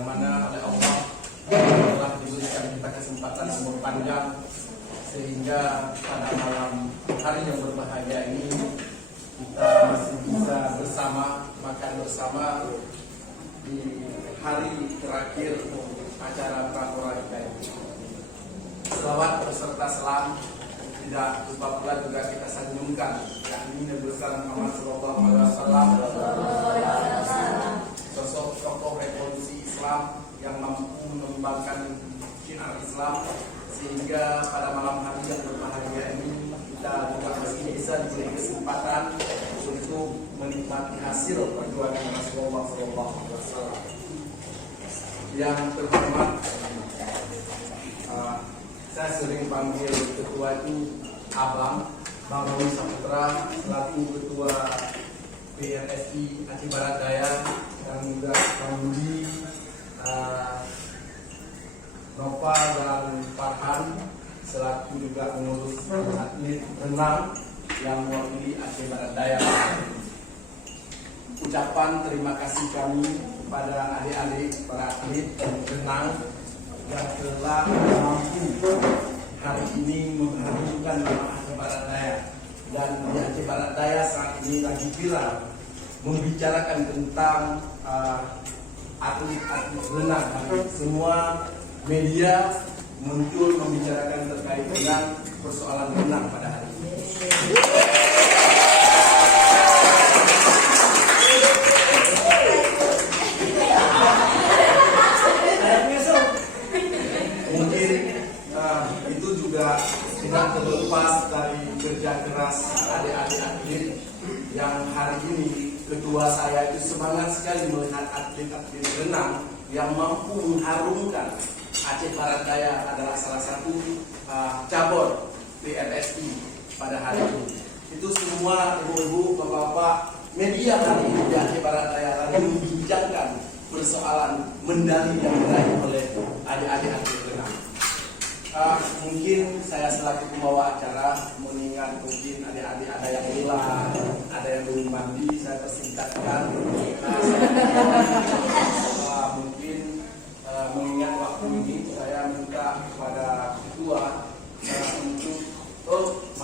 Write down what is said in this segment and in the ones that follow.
yang mana oleh Allah telah diberikan kita kesempatan umur panjang sehingga pada malam hari yang berbahagia ini kita masih bisa bersama makan bersama di hari terakhir acara Pramuradika ini. Selawat beserta selam tidak lupa pula juga kita sanjungkan yakni Nabi besar Muhammad SAW, sosok tokoh revolusi Islam yang mampu mengembangkan syiar Islam sehingga pada malam hari yang berbahagia ini kita juga masih bisa diberi kesempatan untuk menikmati hasil perjuangan Rasulullah SAW. Yang terhormat, saya sering panggil ketua itu Abang Bang Romi Saputra selaku ketua PRSI Aceh Barat Daya, dan juga Bang Budi, Nova dan Farhan selaku juga pengurus atlet renang yang mewakili Aceh Barat Daya. Ucapan terima kasih kami kepada adik-adik para atlet renang yang telah mampu hari ini mengharumkan nama Aceh Barat Daya. Dan di Aceh Barat Daya saat ini lagi viral membicarakan tentang atlet-atlet renang. Semua media muncul membicarakan terkait dengan persoalan renang pada hari ini. Mungkin itu juga tidak terlepas dari kerja keras adik-adik atlet yang hari ini ketua saya itu semangat sekali melihat atlet-atlet renang yang mampu mengharumkan Aceh Barat Daya adalah salah satu cabur PRSI pada hari ini. Itu semua ibu-ibu, bapak-bapak, media hari ini di Aceh Barat Daya lagi membincangkan persoalan medali yang diraih oleh adik-adik atlet renang. Mungkin saya selaku pembawa acara mengingat mungkin adik-adik ada yang hilang, ada yang belum mandi, saya persingkatkan. Mungkin mengingat waktu ini saya minta kepada ketua untuk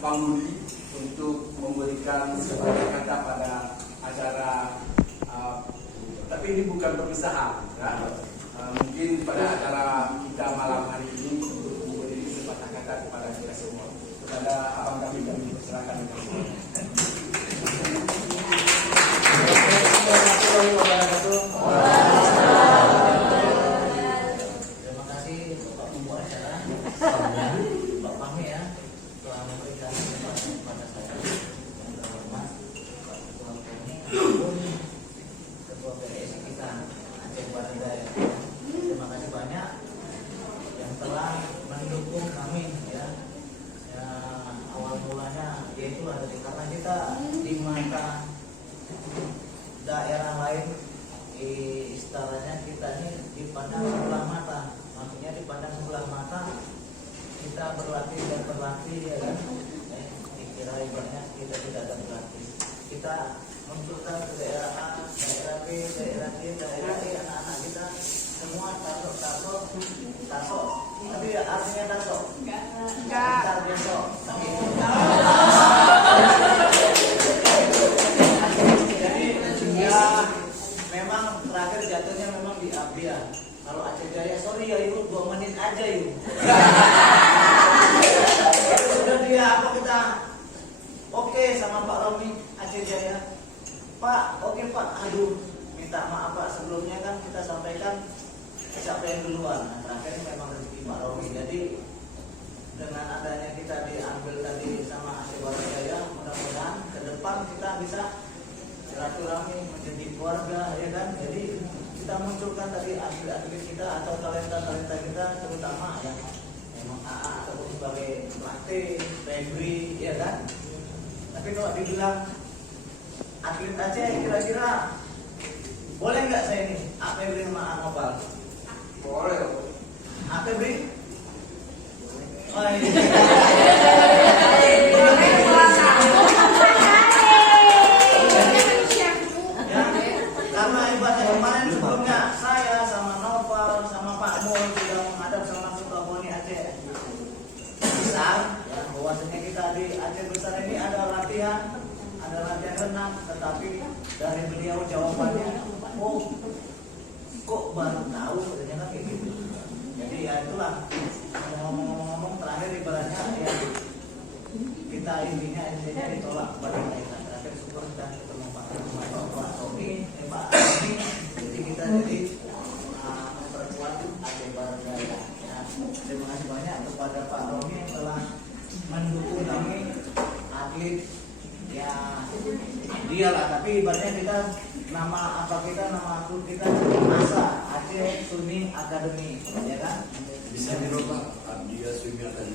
Bang Budi untuk memberikan sebagai kata pada acara, tapi ini bukan perpisahan ya. Mungkin pada acara kita malam hari ini untuk memberi sepatah kata kepada kita semua. Kepada abang kami persilakan. Terima kasih Bapak Pembawa acara, Pak Pami ya, telah memberikan kesempatan kepada saya yang terhormat Pak Ketua PMI maupun Ketua PRSI kita Aceh Barat Daya. Terima kasih banyak yang telah mendukung kami ya. Awal mulanya yaitu dari karena kita di mata daerah lain, istilahnya kita ini dipandang sebelah mata, maksudnya dipandang sebelah mata, kita berlatih dan berlatih ya kan, dikira ibaratnya kita tidak ada berlatih, kita munculkan ke daerah A, daerah B, daerah C, daerah E, anak-anak kita semua tasok, tapi artinya tasok, enggak besok, ya memang terakhir jatuhnya memang di Abia. Kalau Aceh Jaya, sorry ya ibu, 2 menit aja ibu. Sudah dia apa kita oke sama Pak Romi Aceh Jaya. Pak, oke Pak, aduh minta maaf Pak, sebelumnya kan kita sampaikan siapa yang duluan. Nah, terakhir memang rezeki Pak Romi. Jadi dengan adanya kita diambil tadi sama Aceh Barat Daya, mudah-mudahan ke depan kita bisa silaturahmi menjadi keluarga ya kan. Jadi kita munculkan tadi atlet-atlet kita atau talenta-talenta kita, terutama yang memang AA ataupun sebagai pelatih, Febri ya kan. Tapi kalau dibilang atlet Aceh kira-kira boleh nggak saya ini Febri sama Anopal? Boleh. Febri? Oh, karena ibadah kemarin ibaratnya kita nama klub kita ASA, Aceh Swimming Academy, ya kan? Bisa dirubah dia swimming akan.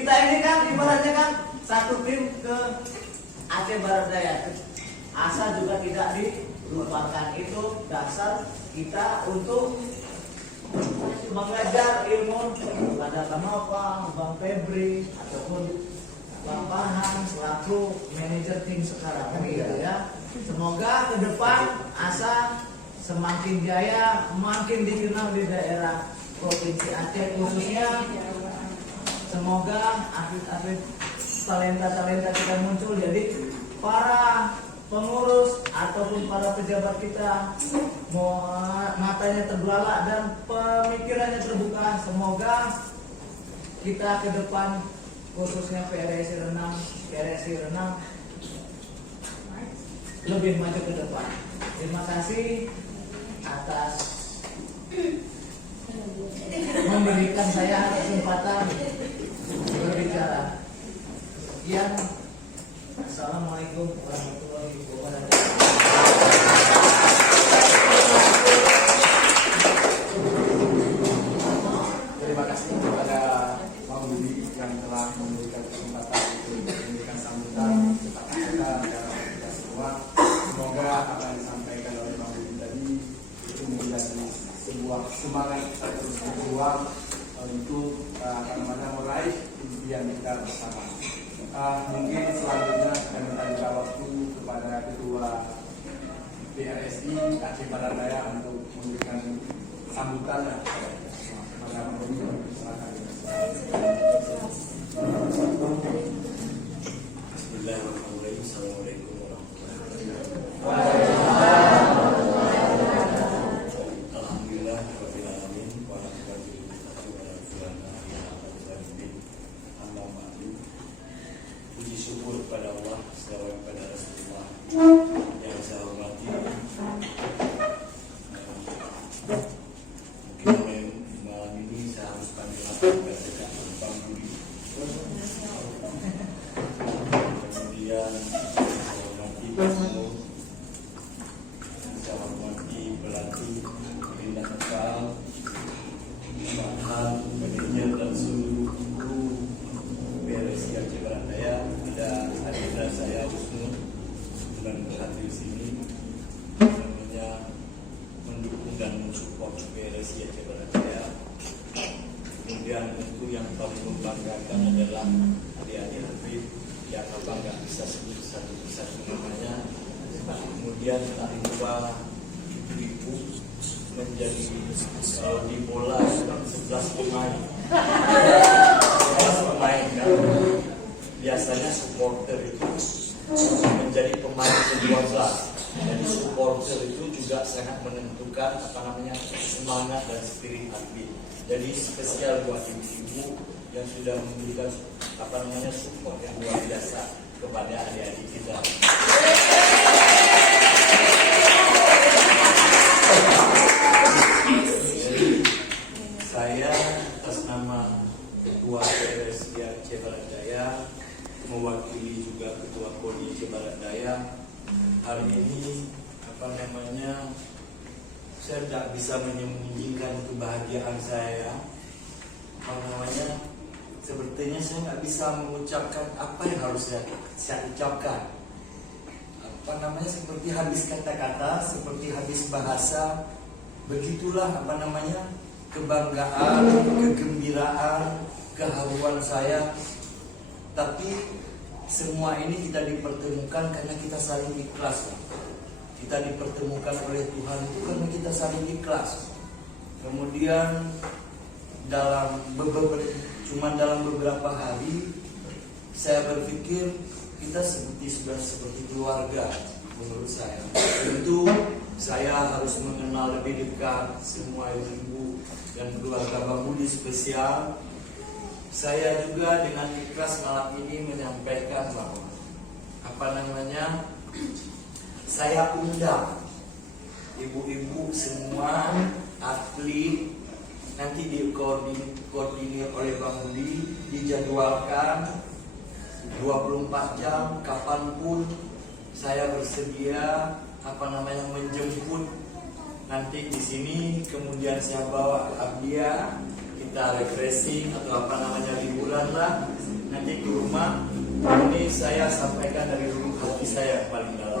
kita ini kan ibaratnya kan satu tim ke Aceh Barat Daya. ASA juga tidak dilupakan, itu dasar kita untuk mengajar ilmu pada Kanopang, Bang Febri ataupun Bang Farhan selaku manajer tim sekarang gitu ya. Semoga ke depan ASA semakin jaya, makin dikenal di daerah Provinsi Aceh khususnya. Semoga atlet-atlet talenta-talenta kita muncul, jadi para pengurus ataupun para pejabat kita matanya terbelalak dan pemikirannya terbuka. Semoga kita ke depan khususnya PRSI Renang lebih maju ke depan. Terima kasih atas memberikan saya kesempatan berbicara. Sekian. Assalamualaikum warahmatullahi wabarakatuh. Terima kasih kepada Bang Budi yang telah memberikan kesempatan untuk memberikan sambutan kepada kita dan kita semua. Semoga apa yang disampaikan oleh Bang Budi tadi itu menjadi sebuah semangat kita terus berjuang untuk meraih impian kita bersama. Mungkin selanjutnya akan minta waktu kepada Ketua PRSI Aceh Barat Daya untuk memberikan sambutannya. Bismillahirrahmanirrahim. Assalamualaikum warahmatullahi wabarakatuh. Alhamdulillah rabbil alamin wa rahmatullahi wabarakatuh. Puji syukur kepada Allah, salawat kepada Rasulullah yang saya hormati. Mungkin malam ini saya harus panggil kepada Bang Budi. Kemudian saya hormati Pasmo, saya hormati pelatih Bina Nekal, Farhan, manajer dan seluruh kru PRSI Aceh Barat Daya. Ada adinda saya Husnul dan berhadir di sini, namanya mendukung dan mensupport PRSI Aceh Barat Daya. Kemudian tentu yang paling membanggakan adalah adik-adik atlet yang apa nggak bisa sebut satu persatu namanya. Kemudian tak lupa ibu menjadi kalau di bola 11 pemain. 11 pemain kan. Biasanya supporter itu menjadi pemain ke-12. Jadi supporter itu juga sangat menentukan semangat dan spirit atlet. Jadi spesial buat ibu-ibu yang sudah memberikan support yang luar biasa kepada adik-adik kita. Jadi saya atas nama Ketua PRSI Aceh Barat Daya, mewakili juga Ketua Koni Aceh Barat Daya, hari ini saya tidak bisa menyembunyikan kebahagiaan saya. Sepertinya saya nggak bisa mengucapkan apa yang harus saya ucapkan. Seperti habis kata-kata, seperti habis bahasa. Begitulah kebanggaan, kegembiraan, keharuan saya. Tapi semua ini kita dipertemukan karena kita saling ikhlas. Kita dipertemukan oleh Tuhan itu karena kita saling ikhlas. Kemudian dalam beberapa hari saya berpikir kita sudah seperti keluarga menurut saya. Tentu saya harus mengenal lebih dekat semua ibu dan keluarga Bang Budi spesial. Saya juga dengan ikhlas malam ini menyampaikan bahwa saya undang ibu-ibu semua atlet nanti dikoordinir oleh Bang Budi, dijadwalkan 24 jam kapanpun saya bersedia menjemput nanti di sini, kemudian saya bawa ke Abdia, kita refreshing atau liburan lah nanti di rumah. Ini saya sampaikan dari lubuk hati saya yang paling dalam.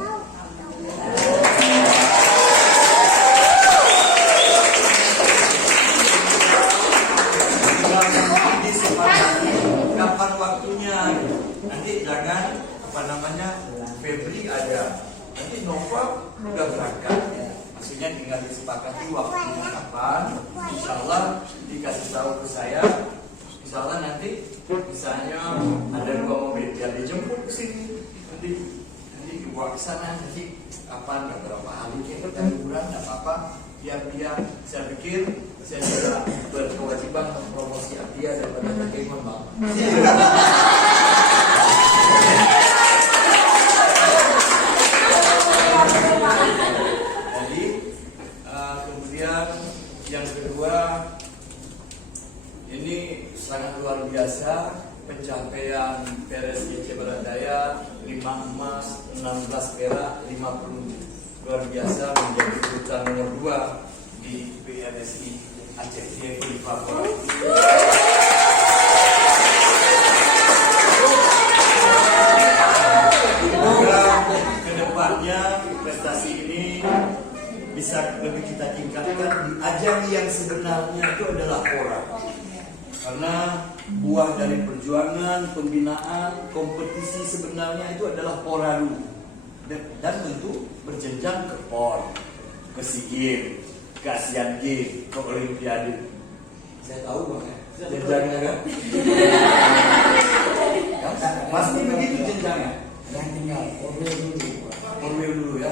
Kapan waktunya? Nanti jangan Febri ada, nanti Nova udah berangkat. Maksudnya tinggal disepakati waktunya kapan. Insya Allah dikasih tahu ke saya. Insya Allah nanti misalnya ada 2 mobil yang dijemput ke sini, nanti dibawa ke sana. Nanti kapan beberapa hari kita liburan, tidak apa-apa. Biar saya pikir saya sudah berkewajiban mempromosi Abdia daripada Pokemon, Bang. Jadi kemudian yang kedua, ini sangat luar biasa pencapaian PRSIC Barat Daya, 5 emas, 16 perak, 50 luar biasa menjadi urutan nomor 2 di PRSI Aceh Level Papua. Kedepannya prestasi ini bisa lebih kita tingkatkan di ajang yang sebenarnya itu adalah Pora. Karena buah dari perjuangan, pembinaan, kompetisi sebenarnya itu adalah Pora dulu. Dan tentu berjenjang ke PON, ke SEA Games, ke Asian Games, ke Olimpiade. Saya tahu Bang ya, jenjangnya kan? Pasti begitu jenjangnya. Yang tinggal Orwil dulu ya.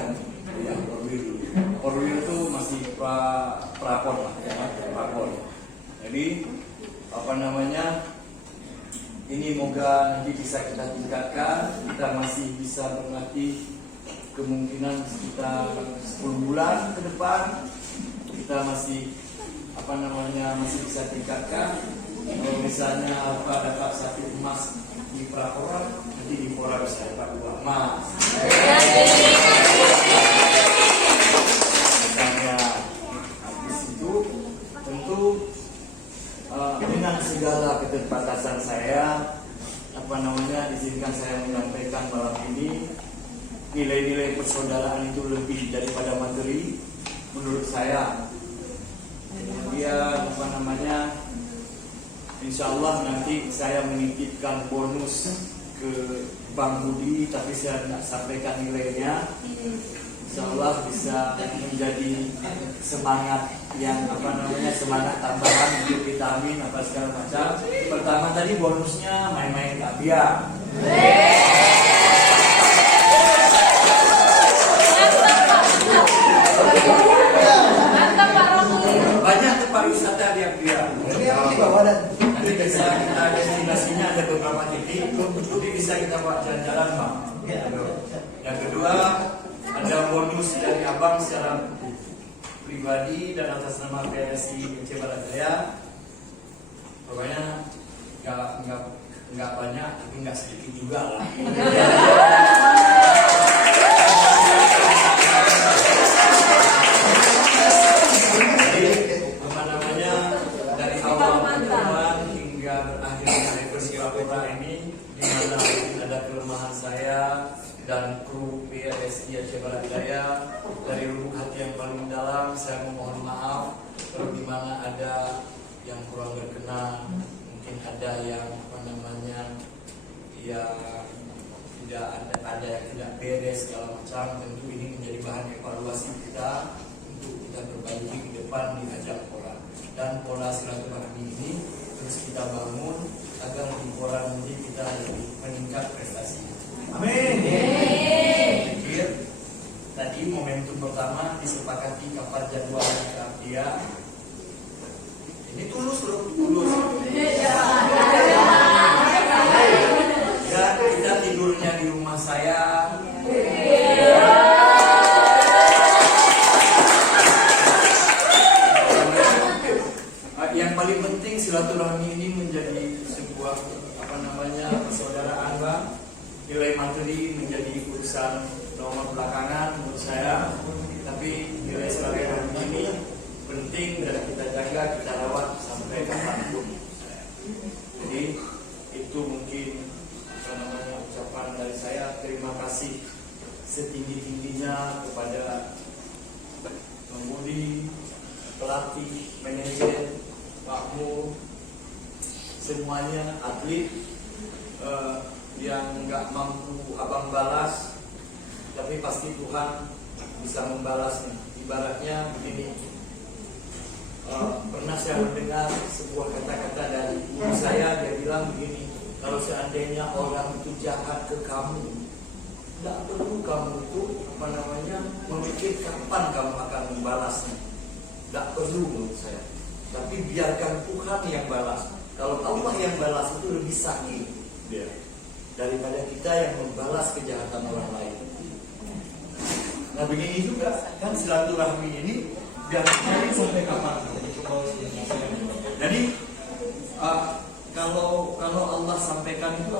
Ya, Orwil dulu. Orwil itu masih prapon lah, ya, prapon. Jadi ini moga nanti bisa kita tingkatkan. Kita masih bisa berlatih kemungkinan sekitar 10 bulan ke depan. Kita masih masih bisa tingkatkan. Kalau misalnya dapat 1 emas di Prapora, nanti di Pora bisa dapat 2 emas. Misalnya habis itu tentu dengan segala keterbatasan saya, izinkan saya menyampaikan malam ini, nilai-nilai persaudaraan itu lebih daripada materi menurut saya. Kemudian insya Allah nanti saya menitipkan bonus ke Bang Budi, tapi saya tidak sampaikan nilainya. Insya Allah bisa menjadi semangat yang semangat tambahan untuk vitamin apa segala macam. Pertama tadi bonusnya main-main ke Abia. Banyak tempat wisata di Abia. Nanti bisa kita destinasinya ada beberapa titik, nanti bisa kita buat jalan-jalan, Bang. Yang kedua, ada bonus dari Abang secara pribadi dan atas nama PSI Aceh Barat Daya. Pokoknya nggak banyak, tapi nggak sedikit juga lah. Dari awal pertemuan hingga berakhirnya reversi Rapora ini, di mana ada kelemahan saya dan kru PRSI Aceh Barat Daya, dari lubuk hati yang paling dalam saya memohon maaf kalau di mana ada yang kurang berkenan, mungkin ada yang ada yang tidak beres segala macam. Tentu ini menjadi bahan evaluasi kita untuk kita perbaiki ke depan di ajang Pora. Dan pola silaturahmi ini terus kita bangun agar di Pora nanti kita lebih meningkat prestasi. Amin. Tadi momentum pertama disepakati kapan jadwalnya dia. Ini tulus loh, tulus. Ya, kita tidurnya di rumah saya. Yang sebuah persaudaraan bang. Nilai materi menjadi urusan nomor belakangan menurut saya, tapi nilai sebagai hari ini penting dan kita jaga, kita rawat sampai kapanpun. Jadi itu mungkin ucapan dari saya. Terima kasih setinggi-tingginya kepada pembudi, pelatih, manajer, Pak Mu, semuanya atlet yang nggak mampu abang balas, tapi pasti Tuhan bisa membalasnya. Ibaratnya begini, pernah saya mendengar sebuah kata-kata dari ibu saya, dia bilang begini, kalau seandainya orang itu jahat ke kamu, tidak perlu kamu itu memikir kapan kamu akan membalasnya. Tidak perlu menurut saya. Tapi biarkan Tuhan yang balas. Kalau Allah yang balas itu lebih sakit daripada kita yang membalas kejahatan orang lain. Nah begini juga kan silaturahmi ini biarkan sampai kapan. Jadi kalau Allah sampaikan itu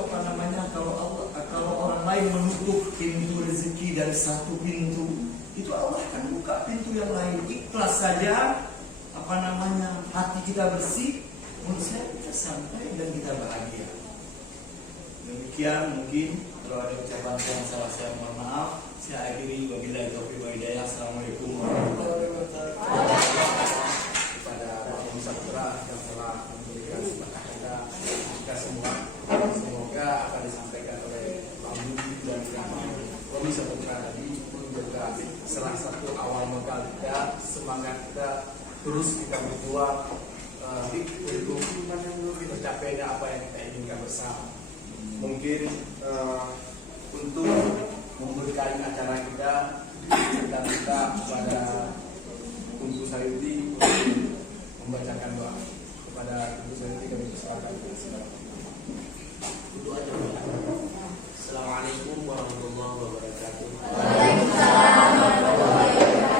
kalau orang lain menutup pintu rezeki dari satu pintu, itu Allah akan buka pintu yang lain. Ikhlas saja, hati kita bersih, menurut saya kita santai dan kita bahagia. Demikian mungkin, kalau ada ucapan yang salah saya mohon maaf. Saya akhiri, wabillahi taufiq wal hidayah. Assalamualaikum warahmatullahi wabarakatuh. Kepada Bapak Saputra yang telah memberikan kita semua, semoga apa disampaikan oleh Pak Budi dan Bapak Saputra tadi pun juga salah satu awal modal kita, semangat kita terus kita berjuang untuk tercapainya apa yang kita inginkan bersama. Mungkin untuk memberkahi acara kita minta kepada Tunku Sayuti untuk membacakan doa. Kepada Tunku Sayuti kami persilakan. Doa aja. Assalamualaikum warahmatullahi wabarakatuh. Waalaikumsalam warahmatullahi wabarakatuh.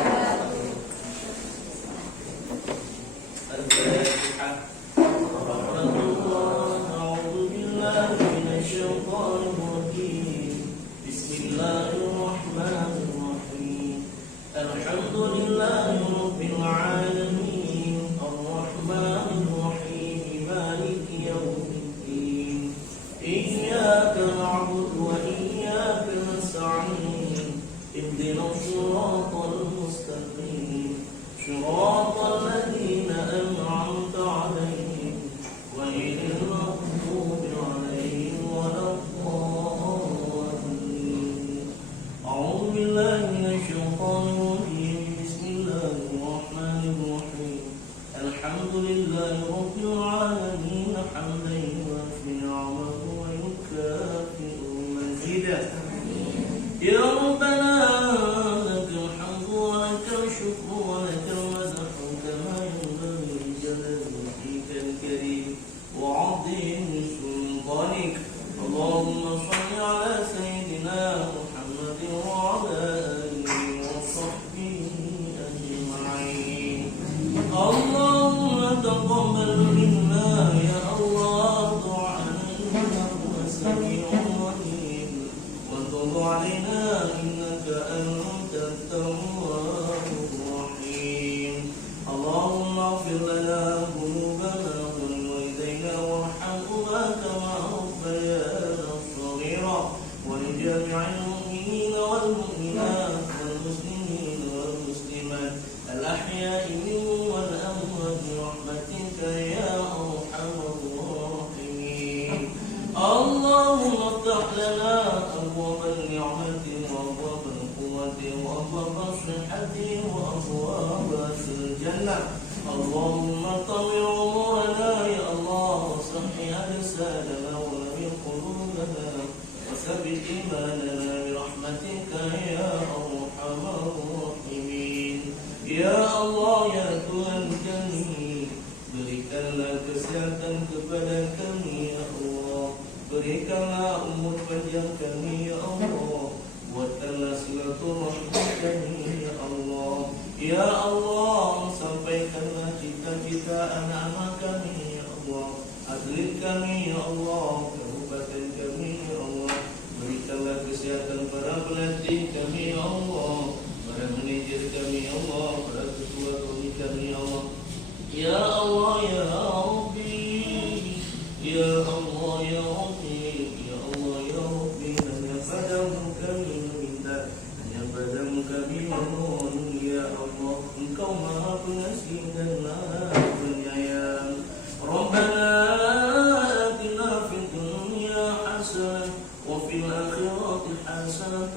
Sampaikanlah cita-cita anak-anak kami ya Allah, atlet kami ya Allah. Allah, kabupaten kami ya Allah. Berikanlah kesehatan para pelatih kami ya Allah, para manajer kami ya Allah, para ketua komite kami ya Allah. Ya Allah ya Rabbi, ya Allah ya Rabbi, ya Allah ya Rabbi. Hanya padamu kami meminta, hanya padamu kami memohon ya Allah. Engkau Maha Pengasih dan Maha Penyayang. Rabbana atina fid dunya hasanah wa fil akhirati hasanah